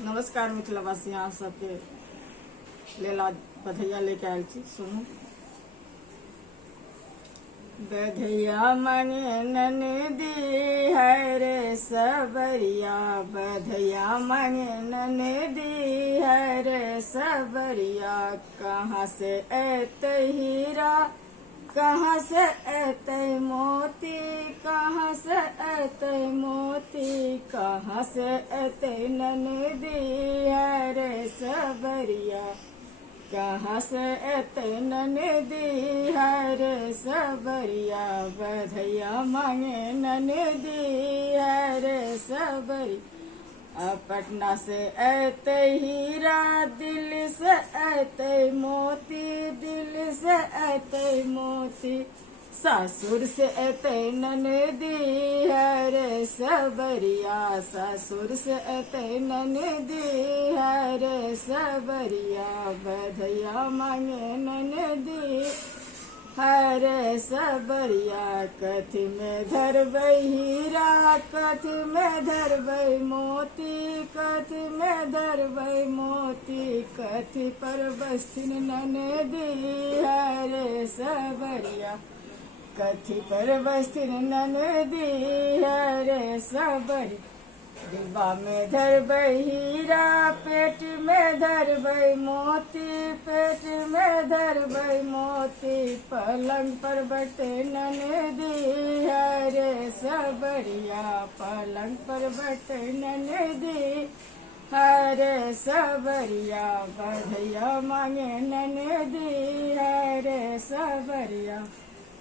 नमस्कार मिथिलावासी, यहाँ सबके लेला बधैया लेके आयल छी। सुनू। बधैया मांगे ननदी है रे सबरिया, बधैया मांगे ननदी है रे सबरिया। कहाँ से ऐते हीरा, कहाँ से ऐते मोती, कहाँ से ऐते मोती, कहाँ से ऐते ननदी है रे सबरिया। कहाँ से ऐते ननदी है रे सबरिया, बधैया मांगे ननदी है रे सबरिया। पटना से ऐते हीरा, दिल से ऐते मोती, दिल से ऐते मोती, सासुर से ऐते ननदी है रे सबरिया, सासुर से ऐते ननदी है रे सबरिया। बधैया मांगे ननदी है रे सबरिया। कथी में धरबै हीरा, कथी में धरबै मोती, कथी में धरबै मोती, कथी पर बस्थिन ननदी है रे सबरिया, कथी पर बस्थिन ननदी है रे सबरिया। डिब्बा में धरबै हीरा, पेट में धरबै मोती, पेट में धरबै मोती, पलंग पर बैठे ननदी है रे सबरिया, पलंग पर बैठे ननदी है रे सबरिया। बधैया मांगे ननदी है रे सबरिया।